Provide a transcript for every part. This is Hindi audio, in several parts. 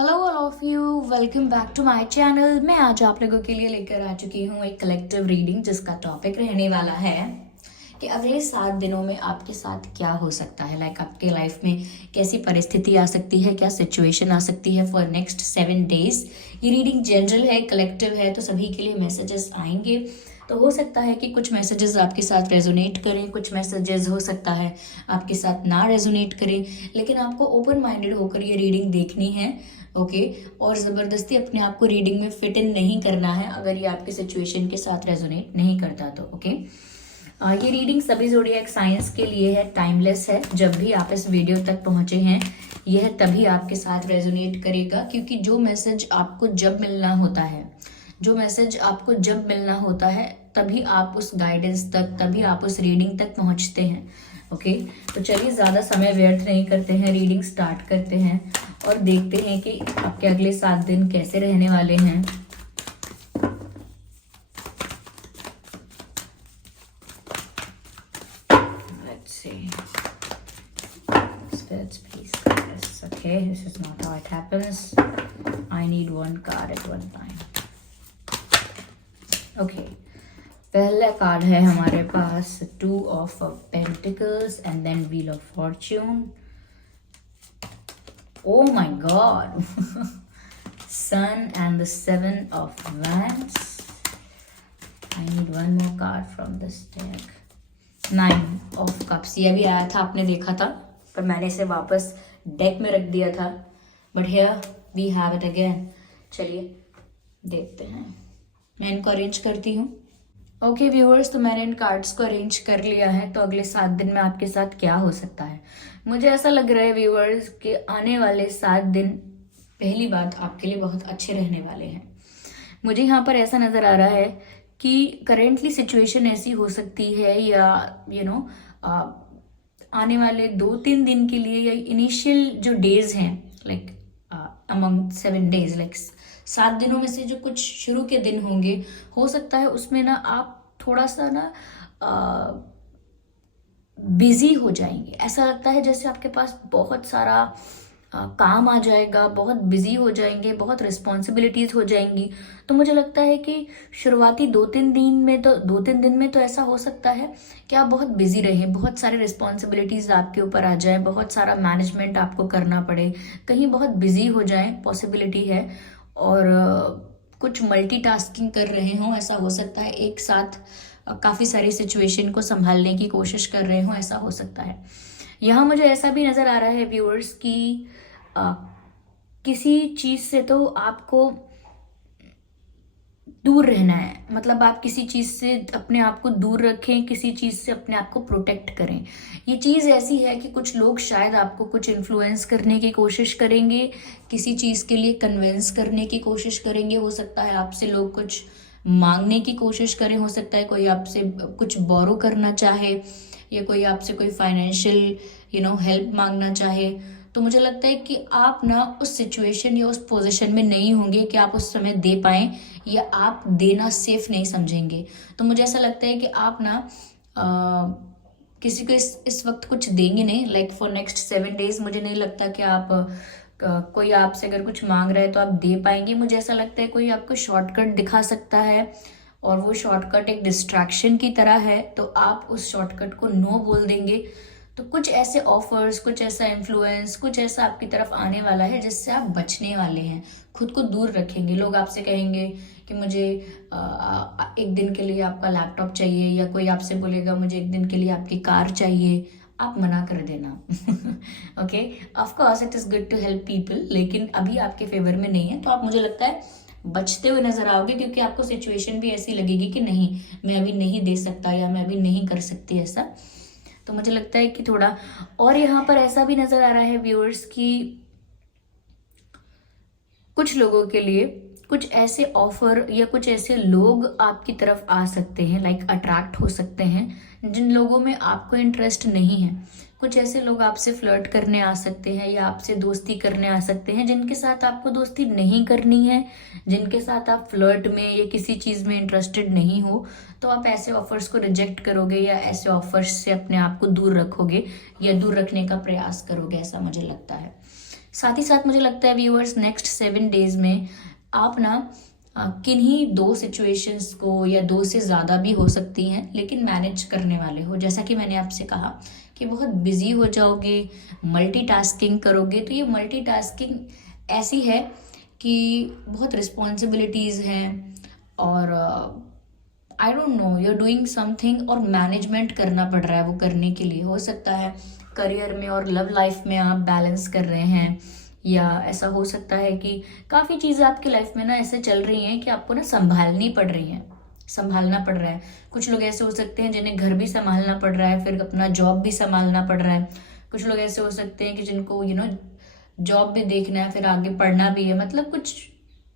Hello all of you, welcome back to my channel. मैं आज आप लोगों के लिए लेकर आ चुकी हूँ एक कलेक्टिव रीडिंग जिसका टॉपिक रहने वाला है कि अगले 7 दिनों में आपके साथ क्या हो सकता है। लाइक आपके लाइफ में कैसी परिस्थिति आ सकती है, क्या सिचुएशन आ सकती है फॉर नेक्स्ट 7 डेज। ये रीडिंग जनरल है, कलेक्टिव है, तो सभी के लिए मैसेजेस आएंगे। तो हो सकता है कि कुछ मैसेजेस आपके साथ रेजोनेट करें, कुछ मैसेजेस हो सकता है आपके साथ ना रेजोनेट करें, लेकिन आपको ओपन माइंडेड होकर ये रीडिंग देखनी है। ओके और ज़बरदस्ती अपने आप को रीडिंग में फिट इन नहीं करना है अगर ये आपके सिचुएशन के साथ रेजोनेट नहीं करता तो। ओके ये रीडिंग सभी ज़ोडिएक साइंस के लिए है, टाइमलेस है। जब भी आप इस वीडियो तक पहुंचे हैं यह तभी आपके साथ रेजोनेट करेगा, क्योंकि जो मैसेज आपको जब मिलना होता है, जो मैसेज आपको जब मिलना होता है तभी आप उस गाइडेंस तक, तभी आप उस रीडिंग तक पहुंचते हैं। ओके तो चलिए ज़्यादा समय व्यर्थ नहीं करते हैं, रीडिंग स्टार्ट करते हैं और देखते हैं कि आपके अगले 7 दिन कैसे रहने वाले हैं। Let's see. Spirits, please. Yes, okay. This is not how it happens. I need one card at one time. Okay. पहला कार्ड है हमारे पास 2 of Pentacles and then Wheel of Fortune. Oh my God. Sun and the 7 of Wands. I need one more card from this deck. 9 of Cups. ये भी आया था, आपने देखा था, पर मैंने इसे वापस डेक में रख दिया था। But here we have it again. चलिए देखते हैं। मैं इनको अरेंज करती हूँ। ओके व्यूअर्स, तो मैंने इन कार्ड्स को अरेंज कर लिया है। तो अगले 7 दिन में आपके साथ क्या हो सकता है, मुझे ऐसा लग रहा है व्यूअर्स कि आने वाले 7 दिन पहली बात आपके लिए बहुत अच्छे रहने वाले हैं। मुझे यहाँ पर ऐसा नज़र आ रहा है कि करेंटली सिचुएशन ऐसी हो सकती है, या आने वाले 2-3 दिन के लिए, या इनिशियल जो डेज हैं, लाइक अमंग 7 डेज, लाइक 7 दिनों में से जो कुछ शुरू के दिन होंगे, हो सकता है उसमें ना आप थोड़ा सा ना बिजी हो जाएंगे। ऐसा लगता है जैसे आपके पास बहुत सारा काम आ जाएगा, बहुत बिजी हो जाएंगे, बहुत रिस्पॉन्सिबिलिटीज हो जाएंगी। तो मुझे लगता है कि शुरुआती 2-3 दिन में तो ऐसा हो सकता है कि आप बहुत बिजी रहें, बहुत सारे रिस्पॉन्सिबिलिटीज आपके ऊपर आ जाए, बहुत सारा मैनेजमेंट आपको करना पड़े, कहीं बहुत बिजी हो जाए, पॉसिबिलिटी है। और कुछ मल्टीटास्किंग कर रहे हों, ऐसा हो सकता है, एक साथ काफ़ी सारी सिचुएशन को संभालने की कोशिश कर रहे हों, ऐसा हो सकता है। यहाँ मुझे ऐसा भी नज़र आ रहा है व्यूअर्स कि किसी चीज़ से तो आपको दूर रहना है, मतलब आप किसी चीज़ से अपने आप को दूर रखें, किसी चीज़ से अपने आप को प्रोटेक्ट करें। ये चीज़ ऐसी है कि कुछ लोग शायद आपको कुछ इन्फ्लुएंस करने की कोशिश करेंगे, किसी चीज़ के लिए कन्विंस करने की कोशिश करेंगे। हो सकता है आपसे लोग कुछ मांगने की कोशिश करें, हो सकता है कोई आपसे कुछ बोरो करना चाहे, या कोई आपसे कोई फाइनेंशियल हेल्प मांगना चाहे। तो मुझे लगता है कि आप ना उस सिचुएशन या उस पोजीशन में नहीं होंगे कि आप उस समय दे पाएँ, या आप देना सेफ नहीं समझेंगे। तो मुझे ऐसा लगता है कि आप ना किसी को इस वक्त कुछ देंगे नहीं, लाइक फॉर नेक्स्ट 7 डेज। मुझे नहीं लगता कि आप कोई आपसे अगर कुछ मांग रहा है तो आप दे पाएंगे। मुझे ऐसा लगता है कोई आपको शॉर्टकट दिखा सकता है, और वो शॉर्टकट एक डिस्ट्रैक्शन की तरह है, तो आप उस शॉर्टकट को नो बोल देंगे। तो कुछ ऐसे ऑफर्स, कुछ ऐसा इन्फ्लुएंस, कुछ ऐसा आपकी तरफ आने वाला है जिससे आप बचने वाले हैं, खुद को दूर रखेंगे। लोग आपसे कहेंगे कि मुझे एक दिन के लिए आपका लैपटॉप चाहिए, या कोई आपसे बोलेगा मुझे एक दिन के लिए आपकी कार चाहिए, आप मना कर देना। Okay of course it is good to help people, लेकिन अभी आपके फेवर में नहीं है, तो आप मुझे लगता है बचते हुए नजर आओगे, क्योंकि आपको सिचुएशन भी ऐसी लगेगी कि नहीं, मैं अभी नहीं दे सकता, या मैं अभी नहीं कर सकती ऐसा। तो मुझे लगता है कि थोड़ा, और यहाँ पर ऐसा भी नजर आ रहा है व्यूअर्स कि कुछ लोगों के लिए कुछ ऐसे ऑफर या कुछ ऐसे लोग आपकी तरफ आ सकते हैं, लाइक अट्रैक्ट हो सकते हैं, जिन लोगों में आपको इंटरेस्ट नहीं है। कुछ ऐसे लोग आपसे फ्लर्ट करने आ सकते हैं या आपसे दोस्ती करने आ सकते हैं जिनके साथ आपको दोस्ती नहीं करनी है, जिनके साथ आप फ्लर्ट में या किसी चीज़ में इंटरेस्टेड नहीं हो। तो आप ऐसे ऑफर्स को रिजेक्ट करोगे या ऐसे ऑफर्स से अपने आप को दूर रखोगे या दूर रखने का प्रयास करोगे, ऐसा मुझे लगता है। साथ ही साथ मुझे लगता है व्यूअर्स, नेक्स्ट 7 डेज में आप ना किन्हीं 2 सिचुएशंस को, या 2 से ज़्यादा भी हो सकती हैं, लेकिन मैनेज करने वाले हो। जैसा कि मैंने आपसे कहा कि बहुत बिजी हो जाओगे, मल्टीटास्किंग करोगे। तो ये मल्टीटास्किंग ऐसी है कि बहुत रिस्पॉन्सिबिलिटीज़ हैं और I don't know, you are doing something और मैनेजमेंट करना पड़ रहा है वो करने के लिए। हो सकता है करियर में और लव लाइफ में आप बैलेंस कर रहे हैं, या ऐसा हो सकता है कि काफ़ी चीज़ें आपकी लाइफ में ना ऐसे चल रही हैं कि आपको ना संभालनी पड़ रही हैं, संभालना पड़ रहा है। कुछ लोग ऐसे हो सकते हैं जिन्हें घर भी संभालना पड़ रहा है, फिर अपना जॉब भी संभालना पड़ रहा है। कुछ लोग ऐसे हो सकते हैं कि जिनको जॉब भी देखना है, फिर आगे पढ़ना भी है, मतलब कुछ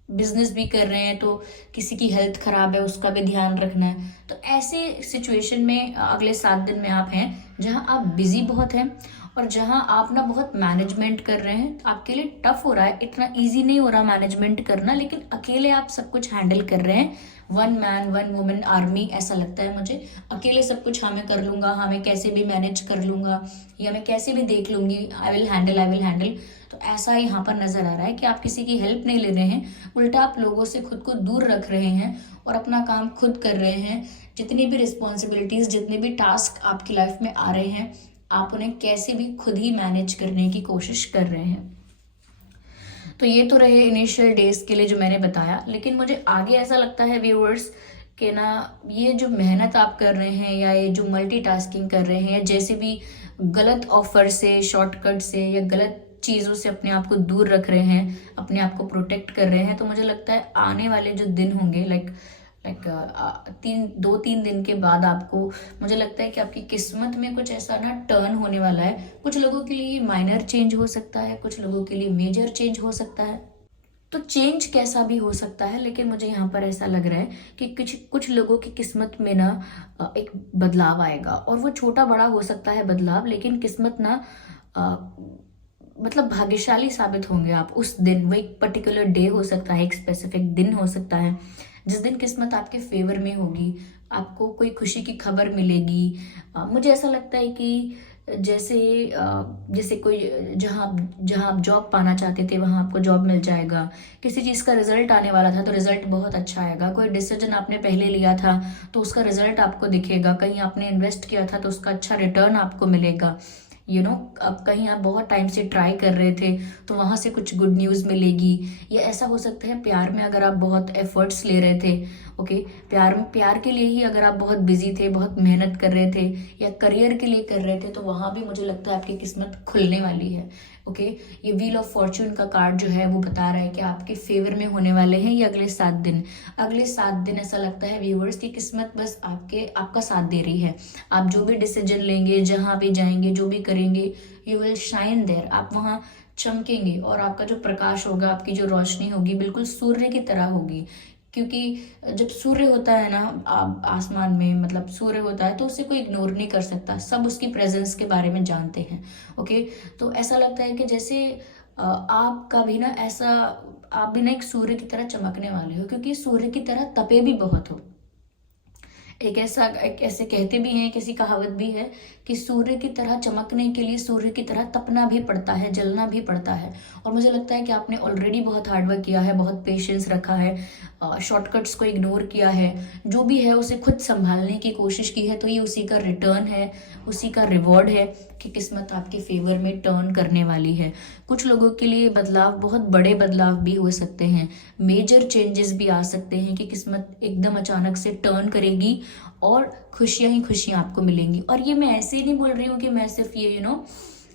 बिजनेस भी कर रहे हैं, तो किसी की हेल्थ खराब है उसका भी ध्यान रखना है। तो ऐसे सिचुएशन में अगले 7 दिन में आप हैं जहां आप बिजी बहुत हैं और जहां आप ना बहुत मैनेजमेंट कर रहे हैं। आपके लिए टफ हो रहा है, इतना इजी नहीं हो रहा मैनेजमेंट करना, लेकिन अकेले आप सब कुछ हैंडल कर रहे हैं। 1 मैन 1 वुमेन आर्मी ऐसा लगता है मुझे। अकेले सब कुछ हाँ मैं कर लूंगा, हाँ मैं कैसे भी मैनेज कर लूंगा, या मैं कैसे भी देख लूंगी, आई विल हैंडल। तो ऐसा यहाँ पर नजर आ रहा है कि आप किसी की हेल्प नहीं ले रहे हैं, उल्टा आप लोगों से खुद को दूर रख रहे हैं और अपना काम खुद कर रहे हैं। जितनी भी रिस्पॉन्सिबिलिटीज, जितने भी टास्क आपकी लाइफ में आ रहे हैं, आप उन्हें कैसे भी खुद ही मैनेज करने की कोशिश कर रहे हैं। तो ये तो रहे इनिशियल डेज के लिए जो मैंने बताया, लेकिन मुझे आगे ऐसा लगता है व्यूअर्स कि ना ये जो मेहनत आप कर रहे हैं या ये जो मल्टीटास्किंग कर रहे हैं, या जैसे भी गलत ऑफर से, शॉर्टकट से या गलत चीज़ों से अपने आप को दूर रख रहे हैं, अपने आप को प्रोटेक्ट कर रहे हैं, तो मुझे लगता है आने वाले जो दिन होंगे, लाइक 2-3 दिन के बाद आपको, मुझे लगता है कि आपकी किस्मत में कुछ ऐसा ना टर्न होने वाला है। कुछ लोगों के लिए माइनर चेंज हो सकता है, कुछ लोगों के लिए मेजर चेंज हो सकता है। तो चेंज कैसा भी हो सकता है, लेकिन मुझे यहाँ पर ऐसा लग रहा है कि कुछ लोगों की किस्मत में ना एक बदलाव आएगा, और वो छोटा बड़ा हो सकता है बदलाव, लेकिन किस्मत ना मतलब भाग्यशाली साबित होंगे आप उस दिन। वो एक पर्टिकुलर डे हो सकता है, एक स्पेसिफिक दिन हो सकता है जिस दिन किस्मत आपके फेवर में होगी, आपको कोई खुशी की खबर मिलेगी। मुझे ऐसा लगता है कि जैसे कोई जहाँ जहाँ आप जॉब पाना चाहते थे वहाँ आपको जॉब मिल जाएगा। किसी चीज़ का रिजल्ट आने वाला था तो रिजल्ट बहुत अच्छा आएगा। कोई डिसीजन आपने पहले लिया था तो उसका रिजल्ट आपको दिखेगा। कहीं आपने इन्वेस्ट किया था तो उसका अच्छा रिटर्न आपको मिलेगा। अब कहीं आप बहुत टाइम से ट्राई कर रहे थे तो वहाँ से कुछ गुड न्यूज़ मिलेगी। या ऐसा हो सकता है प्यार में अगर आप बहुत एफर्ट्स ले रहे थे, ओके, प्यार के लिए ही अगर आप बहुत बिजी थे, बहुत मेहनत कर रहे थे, या करियर के लिए कर रहे थे, तो वहाँ भी मुझे लगता है आपकी किस्मत खुलने वाली है। ओके, ये व्हील ऑफ फॉर्च्यून का कार्ड जो है वो बता रहा है कि आपके फेवर में होने वाले हैं ये अगले 7 दिन। अगले 7 दिन ऐसा लगता है व्यूवर्स की किस्मत बस आपका साथ दे रही है। आप जो भी डिसीजन लेंगे, जहाँ भी जाएंगे, जो भी करेंगे, यू विल शाइन देयर। आप वहाँ चमकेंगे और आपका जो प्रकाश होगा, आपकी जो रोशनी होगी, बिल्कुल सूर्य की तरह होगी। क्योंकि जब सूर्य होता है ना आसमान में, मतलब सूर्य होता है तो उसे कोई इग्नोर नहीं कर सकता, सब उसकी प्रेजेंस के बारे में जानते हैं। ओके, तो ऐसा लगता है कि जैसे आपका भी ना ऐसा, आप भी ना एक सूर्य की तरह चमकने वाले हो, क्योंकि सूर्य की तरह तपे भी बहुत हो। एक ऐसे कहते भी हैं, किसी कहावत भी है कि सूर्य की तरह चमकने के लिए सूर्य की तरह तपना भी पड़ता है, जलना भी पड़ता है। और मुझे लगता है कि आपने ऑलरेडी बहुत हार्डवर्क किया है, बहुत पेशेंस रखा है, शॉर्टकट्स को इग्नोर किया है, जो भी है उसे खुद संभालने की कोशिश की है। तो ये उसी का रिटर्न है, उसी का रिवॉर्ड है कि किस्मत आपके फेवर में टर्न करने वाली है। कुछ लोगों के लिए बदलाव, बहुत बड़े बदलाव भी हो सकते हैं, मेजर चेंजेस भी आ सकते हैं कि किस्मत एकदम अचानक से टर्न करेगी और खुशियां ही खुशियां आपको मिलेंगी। और ये मैं ऐसे ही नहीं बोल रही हूँ कि मैं सिर्फ ये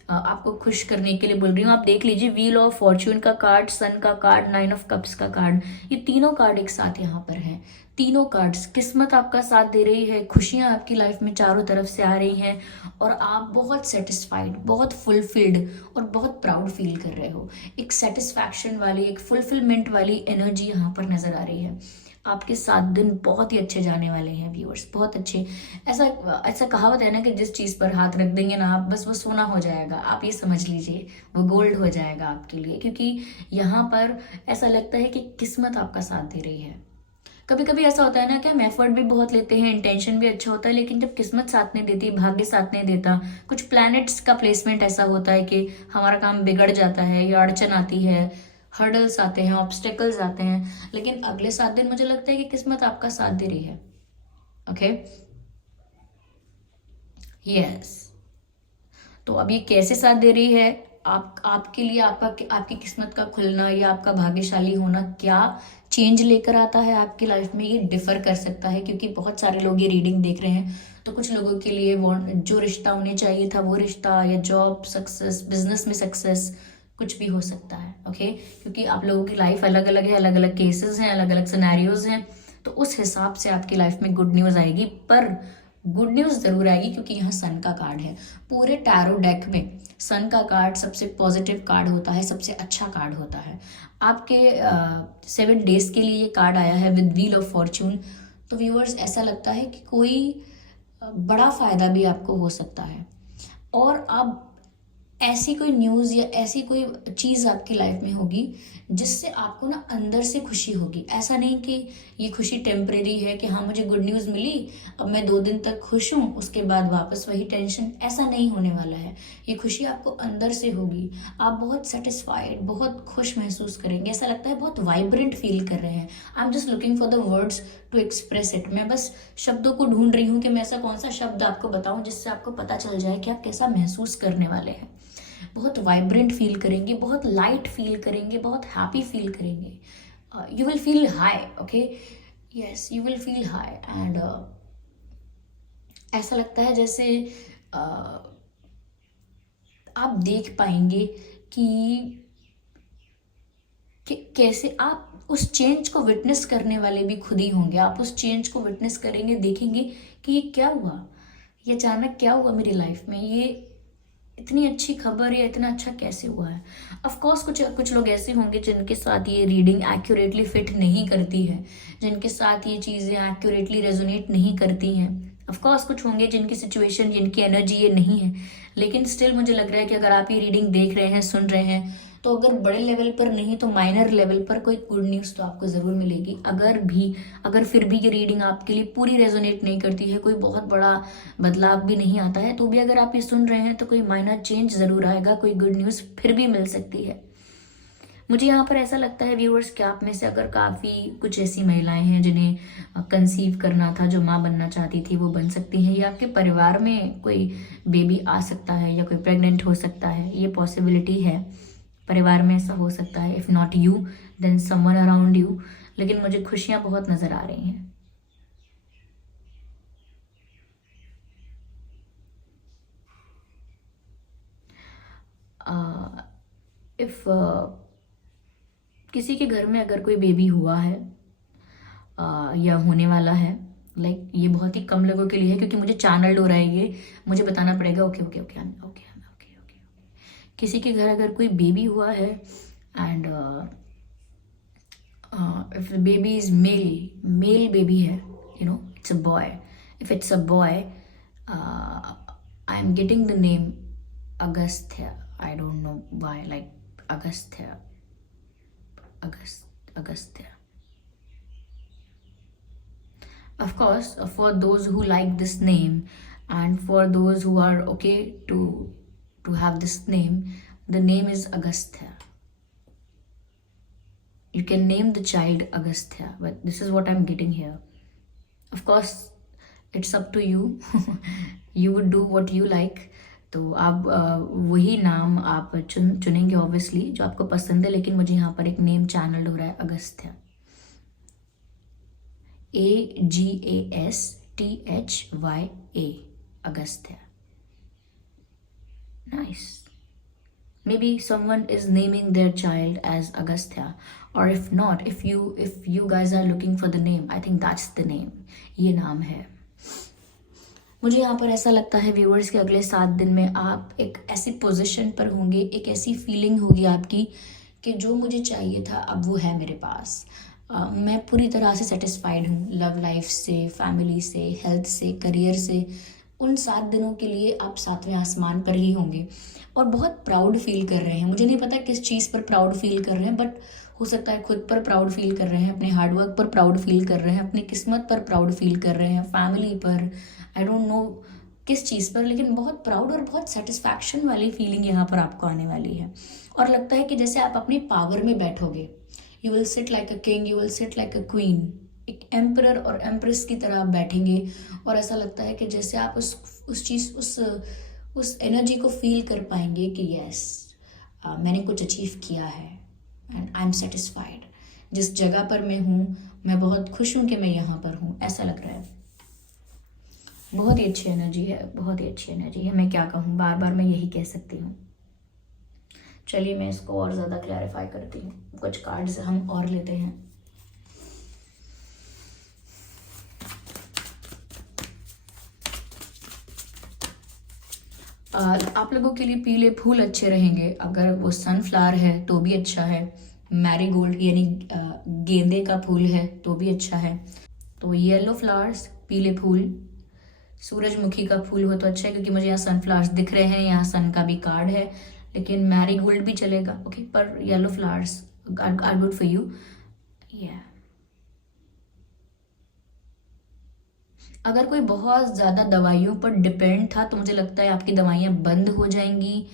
आपको खुश करने के लिए बोल रही हूँ। आप देख लीजिए, व्हील ऑफ फॉर्च्यून का कार्ड, सन का कार्ड, 9 ऑफ कप्स का कार्ड, ये तीनों कार्ड एक साथ यहाँ पर हैं। तीनों कार्ड्स, किस्मत आपका साथ दे रही है, खुशियाँ आपकी लाइफ में चारों तरफ से आ रही हैं, और आप बहुत सेटिस्फाइड, बहुत फुलफिल्ड और बहुत प्राउड फील कर रहे हो। एक सेटिस्फैक्शन वाली, एक फुलफिलमेंट वाली एनर्जी यहाँ पर नजर आ रही है। आपके 7 दिन बहुत ही अच्छे जाने वाले हैं व्यूअर्स, बहुत अच्छे। ऐसा ऐसा कहावत है ना कि जिस चीज़ पर हाथ रख देंगे ना आप, बस वो सोना हो जाएगा, आप ये समझ लीजिए, वो गोल्ड हो जाएगा आपके लिए। क्योंकि यहाँ पर ऐसा लगता है कि किस्मत आपका साथ दे रही है। कभी कभी ऐसा होता है ना कि हम एफर्ट भी बहुत लेते हैं, इंटेंशन भी अच्छा होता है, लेकिन जब किस्मत साथ नहीं देती, भाग्य साथ नहीं देता, कुछ प्लैनेट्स का प्लेसमेंट ऐसा होता है कि हमारा काम बिगड़ जाता है या अड़चन आती है, हर्डल्स आते हैं, ऑब्स्टेकल्स आते हैं। लेकिन अगले 7 दिन मुझे लगता है कि किस्मत आपका साथ दे रही है। Okay, yes. तो अब ये कैसे साथ दे रही है, आपके लिए आपकी किस्मत का खुलना या आपका भाग्यशाली होना क्या चेंज लेकर आता है आपकी लाइफ में, ये डिफर कर सकता है। क्योंकि बहुत सारे लोग ये रीडिंग देख रहे हैं, तो कुछ लोगों के लिए जो रिश्ता उन्हें चाहिए था वो रिश्ता, या जॉब सक्सेस, बिजनेस में सक्सेस, कुछ भी हो सकता है। ओके, क्योंकि आप लोगों की लाइफ अलग अलग है, अलग अलग केसेस हैं, अलग अलग सिनेरियोज हैं, तो उस हिसाब से आपकी लाइफ में गुड न्यूज़ आएगी। पर गुड न्यूज़ ज़रूर आएगी, क्योंकि यहाँ सन का कार्ड है। पूरे टैरो डेक में सन का कार्ड सबसे पॉजिटिव कार्ड होता है, सबसे अच्छा कार्ड होता है। आपके 7 डेज के लिए ये कार्ड आया है विद व्हील ऑफ फॉर्च्यून। तो व्यूअर्स, ऐसा लगता है कि कोई बड़ा फायदा भी आपको हो सकता है, और आप ऐसी कोई न्यूज़ या ऐसी कोई चीज़ आपकी लाइफ में होगी जिससे आपको ना अंदर से खुशी होगी। ऐसा नहीं कि ये खुशी टेम्परेरी है कि हाँ मुझे गुड न्यूज़ मिली, अब मैं 2 दिन तक खुश हूँ, उसके बाद वापस वही टेंशन, ऐसा नहीं होने वाला है। ये खुशी आपको अंदर से होगी, आप बहुत सेटिस्फाइड, बहुत खुश महसूस करेंगे। ऐसा लगता है बहुत वाइब्रेंट फील कर रहे हैं। I am just looking for the words to express it. मैं बस शब्दों को ढूंढ रही हूँ कि मैं ऐसा कौन सा शब्द आपको बताऊँ जिससे आपको पता चल जाए कि आप कैसा महसूस करने वाले हैं। बहुत वाइब्रेंट फील करेंगे, बहुत लाइट फील करेंगे, बहुत हैप्पी फील करेंगे। You will feel high. Okay, yes, you will feel high. And ऐसा लगता है जैसे आप देख पाएंगे कि कैसे आप उस चेंज को विटनेस करने वाले भी खुद ही होंगे। आप उस चेंज को विटनेस करेंगे, देखेंगे कि ये क्या हुआ, ये अचानक क्या हुआ मेरी लाइफ में, ये इतनी अच्छी खबर या इतना अच्छा कैसे हुआ है। ऑफ कोर्स कुछ लोग ऐसे होंगे जिनके साथ ये रीडिंग एक्यूरेटली फिट नहीं करती है, जिनके साथ ये चीज़ें एक्यूरेटली रेजोनेट नहीं करती हैं। ऑफ कोर्स कुछ होंगे जिनकी सिचुएशन, जिनकी एनर्जी ये नहीं है। लेकिन स्टिल मुझे लग रहा है कि अगर आप ये रीडिंग देख रहे हैं, सुन रहे हैं, तो अगर बड़े लेवल पर नहीं तो माइनर लेवल पर कोई गुड न्यूज़ तो आपको ज़रूर मिलेगी। अगर फिर भी ये रीडिंग आपके लिए पूरी रेजोनेट नहीं करती है, कोई बहुत बड़ा बदलाव भी नहीं आता है, तो भी अगर आप ये सुन रहे हैं तो कोई माइनर चेंज ज़रूर आएगा, कोई गुड न्यूज़ फिर भी मिल सकती है। मुझे यहाँ पर ऐसा लगता है व्यूअर्स कि आप में से अगर काफ़ी कुछ ऐसी महिलाएं हैं जिन्हें कंसीव करना था, जो माँ बनना चाहती थी, वो बन सकती हैं, या आपके परिवार में कोई बेबी आ सकता है या कोई प्रेग्नेंट हो सकता है, ये पॉसिबिलिटी है। परिवार में ऐसा हो सकता है, if not you then someone around you. लेकिन मुझे खुशियाँ बहुत नज़र आ रही हैं। इफ़ किसी के घर में अगर कोई बेबी हुआ है या होने वाला है, लाइक ये बहुत ही कम लोगों के लिए है, क्योंकि मुझे चैनल्ड हो रहा है, ये मुझे बताना पड़ेगा। Okay okay okay okay okay okay okay. किसी के घर अगर कोई बेबी हुआ है and if baby is male baby है, you know it's a boy, if it's a boy, I am getting the name Agastya. I don't know why, like Agastya, Agastya. Of course, for those who like this name and for those who are okay to have this name, the name is Agastya. You can name the child Agastya, but this is what I'm getting here. Of course, it's up to you. You would do what you like. तो आप वही नाम आप चुनेंगे ऑब्वियसली जो आपको पसंद है। लेकिन मुझे यहाँ पर एक नेम चैनल हो रहा है, Agastya, AGASTHYA, Agastya. Nice. Maybe someone is naming their child as Agastya, or if not, if you guys are looking for the name, I think that's the name. ये नाम है। मुझे यहाँ पर ऐसा लगता है व्यूअर्स कि अगले 7 दिन में आप एक ऐसी पोजीशन पर होंगे, एक ऐसी फीलिंग होगी आपकी कि जो मुझे चाहिए था अब वो है मेरे पास। मैं पूरी तरह से सेटिस्फाइड हूँ लव लाइफ से, फैमिली से, हेल्थ से, करियर से। उन 7 दिनों के लिए आप 7वें आसमान पर ही होंगे और बहुत प्राउड फील कर रहे हैं। मुझे नहीं पता किस चीज़ पर प्राउड फील कर रहे हैं, बट हो सकता है खुद पर प्राउड फील कर रहे हैं, अपने हार्डवर्क पर प्राउड फील कर रहे हैं, अपनी किस्मत पर प्राउड फील कर रहे हैं, फैमिली पर, आई डोंट नो किस चीज़ पर, लेकिन बहुत प्राउड और बहुत सेटिस्फैक्शन वाली फीलिंग यहाँ पर आपको आने वाली है। और लगता है कि जैसे आप अपनी पावर में बैठोगे, you will sit like a king, you will sit like a queen, एक एम्परर और एम्प्रेस की तरह आप बैठेंगे। और ऐसा लगता है कि जैसे आप उस चीज़ उस एनर्जी को फील कर पाएंगे कि यस, मैंने कुछ अचीव किया है एंड आई एम सेटिस्फाइड। जिस जगह पर मैं हूँ, मैं बहुत खुश हूँ कि मैं यहाँ पर हूँ, ऐसा लग रहा है। बहुत ही अच्छी एनर्जी है, बहुत ही अच्छी एनर्जी है। मैं क्या कहूँ, बार बार मैं यही कह सकती हूँ। चलिए मैं इसको और ज़्यादा क्लैरिफाई करती हूँ। कुछ कार्ड्स हम और लेते हैं। आप लोगों के लिए पीले फूल अच्छे रहेंगे। अगर वो सनफ्लावर है तो भी अच्छा है, मैरीगोल्ड यानी गेंदे का फूल है तो भी अच्छा है। तो येलो फ्लावर्स, पीले फूल, सूरजमुखी का फूल हो तो अच्छा है, क्योंकि मुझे यहाँ सनफ्लावर्स दिख रहे हैं, यहाँ सन का भी कार्ड है, लेकिन मैरीगोल्ड भी चलेगा, ओके, पर yellow flowers are good for you. या अगर कोई बहुत ज़्यादा दवाइयों पर डिपेंड था तो मुझे लगता है आपकी दवाइयाँ बंद हो जाएंगी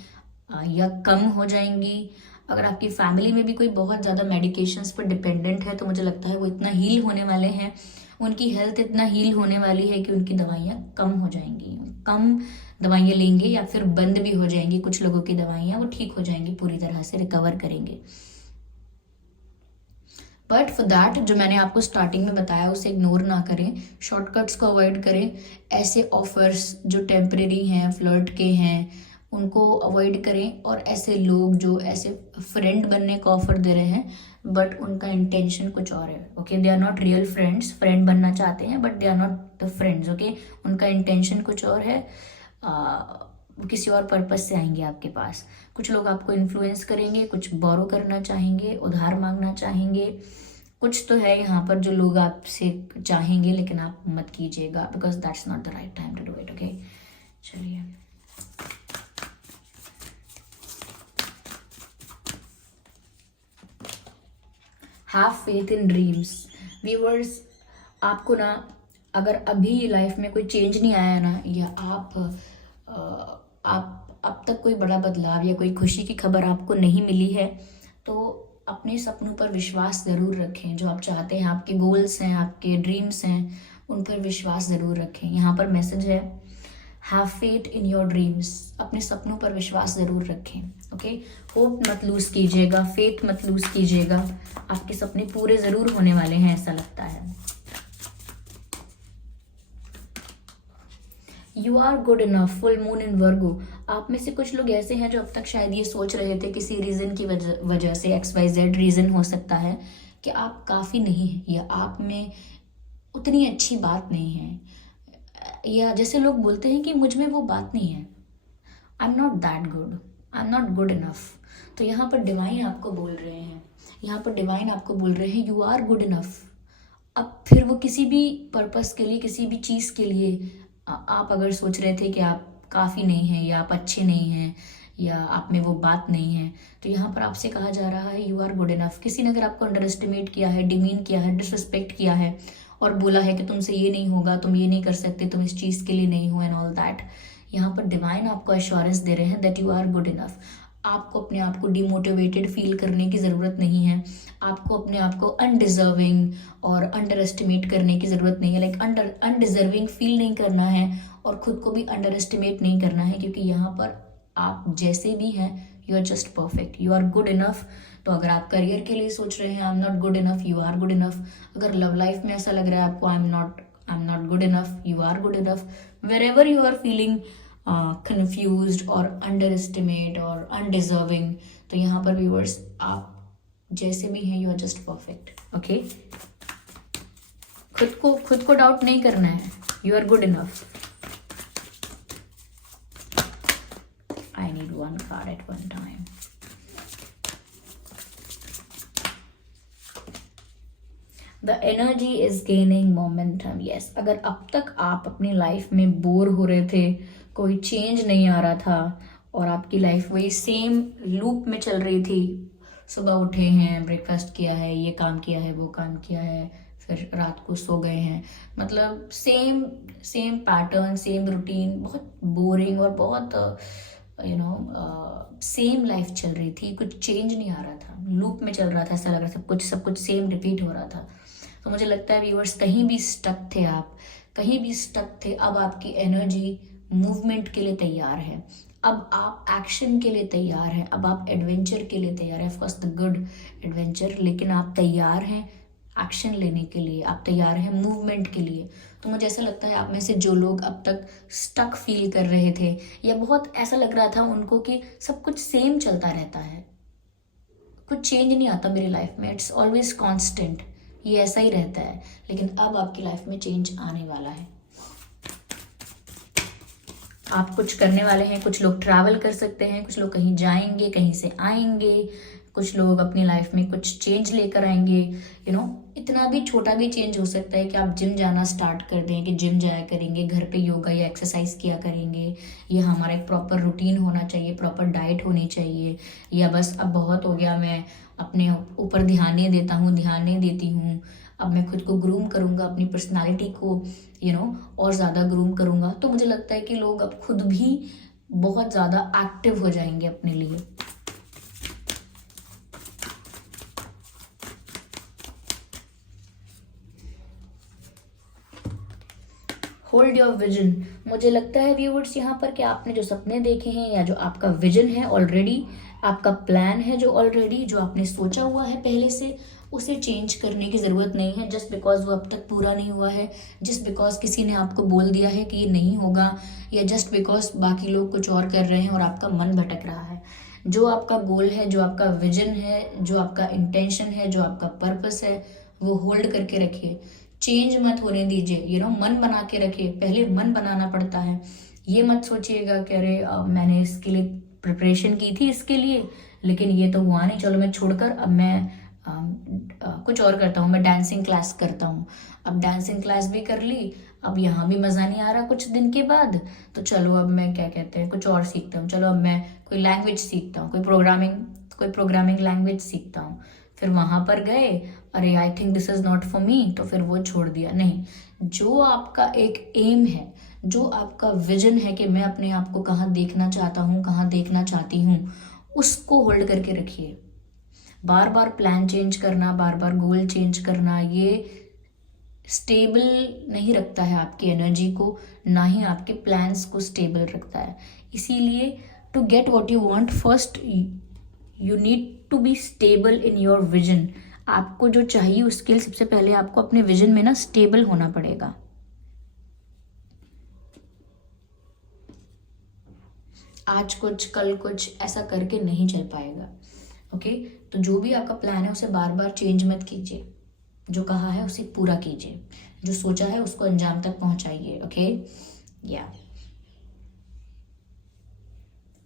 या कम हो जाएंगी। अगर आपकी फैमिली में भी कोई बहुत ज़्यादा मेडिकेशंस पर डिपेंडेंट है तो मुझे लगता है वो इतना हील होने वाले हैं, उनकी हेल्थ इतना हील होने वाली है कि उनकी दवाइयाँ कम हो जाएंगी, कम दवाइयाँ लेंगे या फिर बंद भी हो जाएंगी। कुछ लोगों की दवाइयाँ वो ठीक हो जाएंगी, पूरी तरह से रिकवर करेंगे। बट फॉर दैट जो मैंने आपको स्टार्टिंग में बताया उसे इग्नोर ना करें, शॉर्टकट्स को अवॉइड करें। ऐसे ऑफर्स जो टेम्परेरी हैं, फ्लर्ट के हैं, उनको अवॉइड करें। और ऐसे लोग जो ऐसे फ्रेंड बनने का ऑफर दे रहे हैं बट उनका इंटेंशन कुछ और है, okay, they are not real friends, friend बनना चाहते हैं but they are not the friends, okay, उनका इंटेंशन कुछ और है। वो किसी और पर्पस से आएंगे आपके पास। कुछ लोग आपको इन्फ्लुएंस करेंगे, कुछ बोरो करना चाहेंगे, उधार मांगना चाहेंगे। कुछ तो है यहाँ पर जो लोग आपसे चाहेंगे, लेकिन आप मत कीजिएगा, because that's not the right time to do it, okay. चलिए have faith in dreams. Viewers, आपको ना अगर अभी लाइफ में कोई चेंज नहीं आया ना, या आप अब तक कोई बड़ा बदलाव या कोई खुशी की खबर आपको नहीं मिली है, तो अपने सपनों पर विश्वास ज़रूर रखें। जो आप चाहते हैं, आपके गोल्स हैं, आपके ड्रीम्स हैं, उन पर विश्वास ज़रूर रखें। यहाँ पर मैसेज है, have faith in your dreams. अपने सपनों पर विश्वास ज़रूर रखें, ओके। होप मत लूज़ कीजिएगा, फेथ मत लूज़ कीजिएगा। आपके सपने पूरे ज़रूर होने वाले हैं, ऐसा लगता है। You are good enough, full moon in Virgo. आप में से कुछ लोग ऐसे हैं जो अब तक शायद ये सोच रहे थे किसी रीज़न की वजह से, XYZ रीज़न हो सकता है, कि आप काफ़ी नहीं हैं या आप में उतनी अच्छी बात नहीं है, या जैसे लोग बोलते हैं कि मुझ में वो बात नहीं है, आई am not that good, I am not good enough. तो यहाँ पर डिवाइन आपको बोल रहे हैं, यहाँ पर डिवाइन आपको बोल रहे हैं, यू आर गुड इनफ। अब फिर वो किसी भी पर्पस के लिए, किसी भी चीज़ के लिए, आप अगर सोच रहे थे कि आप काफ़ी नहीं हैं या आप अच्छे नहीं हैं या आप में वो बात नहीं है, तो यहाँ पर आपसे कहा जा रहा है यू आर गुड इनफ। किसी ने अगर आपको अंडर एस्टिमेट किया है, डिमीन किया है, डिसरिस्पेक्ट किया है और बोला है कि तुमसे ये नहीं होगा, तुम ये नहीं कर सकते, तुम इस चीज़ के लिए नहीं हो एंड ऑल दैट, यहाँ पर डिवाइन आपको एश्योरेंस दे रहे हैं that you are good enough. आपको अपने आप को डिमोटिवेटेड फील करने की ज़रूरत नहीं है, आपको अपने आप को अनडिजर्विंग और अंडर एस्टिमेट करने की ज़रूरत नहीं है, लाइक अनडिजर्विंग फील नहीं करना है और खुद को भी अंडर एस्टिमेट नहीं करना है, क्योंकि यहाँ पर आप जैसे भी हैं you are just perfect, you are good enough. तो अगर आप करियर के लिए सोच रहे हैं I am not good enough, you are good enough. अगर लव लाइफ में ऐसा लग रहा है आपको I am not good enough, you are good enough. Wherever you are feeling confused और अंडर एस्टिमेट और अनडिजर्विंग, तो यहाँ पर व्यूअर्स आप जैसे भी हैं you are just perfect, okay. खुद को डाउट नहीं करना है, you are good enough. I need one card at one time. The energy is gaining momentum. Yes, अगर अब तक आप अपनी लाइफ में बोर हो रहे थे, कोई चेंज नहीं आ रहा था और आपकी लाइफ वही सेम लूप में चल रही थी, सुबह उठे हैं, ब्रेकफास्ट किया है, ये काम किया है, वो काम किया है, फिर रात को सो गए हैं, मतलब same same pattern, same routine, बहुत बोरिंग और बहुत सेम लाइफ चल रही थी, कुछ चेंज नहीं आ रहा था, लूप में चल रहा था, ऐसा लग रहा था सब कुछ सेम रिपीट हो रहा था। तो मुझे लगता है व्यूअर्स, कहीं भी स्टक थे आप, कहीं भी स्टक थे, अब आपकी एनर्जी मूवमेंट के लिए तैयार है, अब आप एक्शन के लिए तैयार हैं, अब आप एडवेंचर के लिए तैयार हैं, ऑफकोर्स द गुड एडवेंचर, लेकिन आप तैयार हैं एक्शन लेने के लिए, आप तैयार हैं मूवमेंट के लिए। तो मुझे ऐसा लगता है आप में से जो लोग अब तक स्टक फील कर रहे थे या बहुत ऐसा लग रहा था उनको कि सब कुछ सेम चलता रहता है, कुछ चेंज नहीं आता मेरी लाइफ में, इट्स ऑलवेज कांस्टेंट, ये ऐसा ही रहता है, लेकिन अब आपकी लाइफ में चेंज आने वाला है। आप कुछ करने वाले हैं, कुछ लोग ट्रैवल कर सकते हैं, कुछ लोग कहीं जाएंगे, कहीं से आएंगे, कुछ लोग अपनी लाइफ में कुछ चेंज लेकर आएंगे। इतना भी छोटा भी चेंज हो सकता है कि आप जिम जाना स्टार्ट कर दें, कि जिम जाया करेंगे, घर पे योगा या एक्सरसाइज किया करेंगे, ये हमारा एक प्रॉपर रूटीन होना चाहिए, प्रॉपर डाइट होनी चाहिए, या बस अब बहुत हो गया, मैं अपने ऊपर ध्यान नहीं देता हूँ, ध्यान नहीं देती हूँ, अब मैं खुद को ग्रूम करूँगा, अपनी पर्सनालिटी को और ज़्यादा ग्रूम करूँगा। तो मुझे लगता है कि लोग अब खुद भी बहुत ज़्यादा एक्टिव हो जाएंगे अपने लिए। Hold your vision. मुझे लगता है व्यूअर्स यहाँ पर कि आपने जो सपने देखे हैं या जो आपका विजन है ऑलरेडी, आपका प्लान है जो ऑलरेडी, जो आपने सोचा हुआ है पहले से, उसे चेंज करने की ज़रूरत नहीं है जस्ट बिकॉज वो अब तक पूरा नहीं हुआ है, जस्ट बिकॉज किसी ने आपको बोल दिया है कि ये नहीं होगा, या जस्ट बिकॉज बाकी लोग कुछ और कर रहे हैं और आपका मन भटक रहा है। जो आपका गोल है, जो आपका विजन है, जो आपका इंटेंशन है, जो आपका पर्पस है, वो होल्ड करके रखिए, चेंज मत होने दीजिए। मन बना के रखिए, पहले मन बनाना पड़ता है। ये मत सोचिएगा कि अरे मैंने इसके लिए प्रिपरेशन की थी इसके लिए, लेकिन ये तो हुआ नहीं, चलो मैं छोड़कर अब मैं कुछ और करता हूँ, मैं डांसिंग क्लास करता हूँ। अब डांसिंग क्लास भी कर ली, अब यहाँ भी मज़ा नहीं आ रहा कुछ दिन के बाद, तो चलो अब मैं क्या कहते हैं कुछ और सीखता हूँ, चलो अब मैं कोई लैंग्वेज सीखता हूँ, कोई प्रोग्रामिंग लैंग्वेज सीखता हूँ। फिर वहाँ पर गए, अरे I think this is not for me, तो फिर वो छोड़ दिया। नहीं, जो आपका एक एम है, जो आपका विजन है कि मैं अपने आप को कहाँ देखना चाहता हूँ, कहाँ देखना चाहती हूँ, उसको होल्ड करके रखिए। बार बार प्लान चेंज करना, बार बार गोल चेंज करना, ये स्टेबल नहीं रखता है आपकी एनर्जी को, ना ही आपके प्लान्स को स्टेबल रखता है। इसीलिए to get what you want first you need to be stable in your vision. आपको जो चाहिए उसके लिए सबसे पहले आपको अपने विजन में ना स्टेबल होना पड़ेगा। आज कुछ कल कुछ ऐसा करके नहीं चल पाएगा। ओके, तो जो भी आपका प्लान है उसे बार बार चेंज मत कीजिए, जो कहा है उसे पूरा कीजिए, जो सोचा है उसको अंजाम तक पहुंचाइए। ओके, या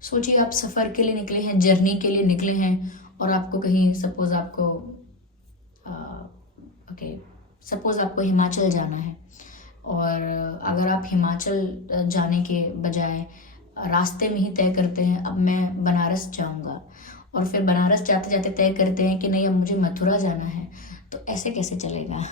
सोचिए आप सफ़र के लिए निकले हैं, जर्नी के लिए निकले हैं, और आपको कहीं सपोज आपको हिमाचल जाना है, और अगर आप हिमाचल जाने के बजाय रास्ते में ही तय करते हैं अब मैं बनारस जाऊंगा, और फिर बनारस जाते जाते तय करते हैं कि नहीं अब मुझे मथुरा जाना है, तो ऐसे कैसे चलेगा?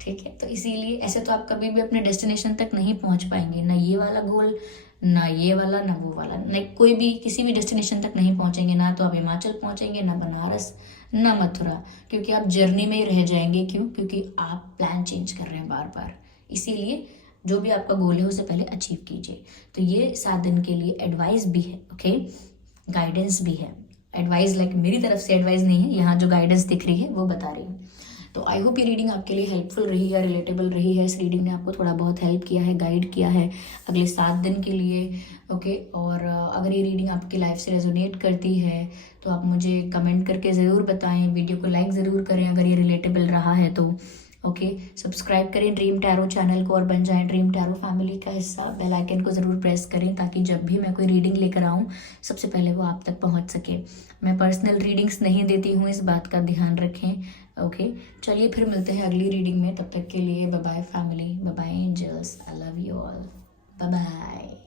ठीक है, तो इसीलिए ऐसे तो आप कभी भी अपने डेस्टिनेशन तक नहीं पहुंच पाएंगे, ना ये वाला गोल, ना ये वाला, ना वो वाला, ना कोई भी किसी भी डेस्टिनेशन तक नहीं पहुंचेंगे, ना तो आप हिमाचल पहुंचेंगे, ना बनारस, ना मथुरा, क्योंकि आप जर्नी में ही रह जाएंगे। क्यों? क्योंकि आप प्लान चेंज कर रहे हैं बार बार। इसीलिए जो भी आपका गोल है उसे पहले अचीव कीजिए। तो ये 7 दिन के लिए एडवाइस भी है, ओके, गाइडेंस भी है। एडवाइस लाइक मेरी तरफ से एडवाइस नहीं है, यहाँ जो गाइडेंस दिख रही है वो बता रही हूँ। तो आई होप ये रीडिंग आपके लिए हेल्पफुल रही है, रिलेटेबल रही है। इस रीडिंग ने आपको थोड़ा बहुत हेल्प किया है, गाइड किया है अगले 7 दिन के लिए। ओके, और अगर ये रीडिंग आपकी लाइफ से रेजोनेट करती है तो आप मुझे कमेंट करके ज़रूर बताएं, वीडियो को लाइक ज़रूर करें अगर ये रिलेटेबल रहा है तो। ओके, सब्सक्राइब करें ड्रीम टैरो चैनल को और बन जाएं ड्रीम टैरो फैमिली का हिस्सा। बेल आइकन को ज़रूर प्रेस करें ताकि जब भी मैं कोई रीडिंग लेकर आऊँ सबसे पहले वो आप तक पहुँच सके। मैं पर्सनल रीडिंग्स नहीं देती हूँ, इस बात का ध्यान रखें। ओके, चलिए फिर मिलते हैं अगली रीडिंग में। तब तक के लिए bye bye family, bye bye angels, I love you all, bye bye.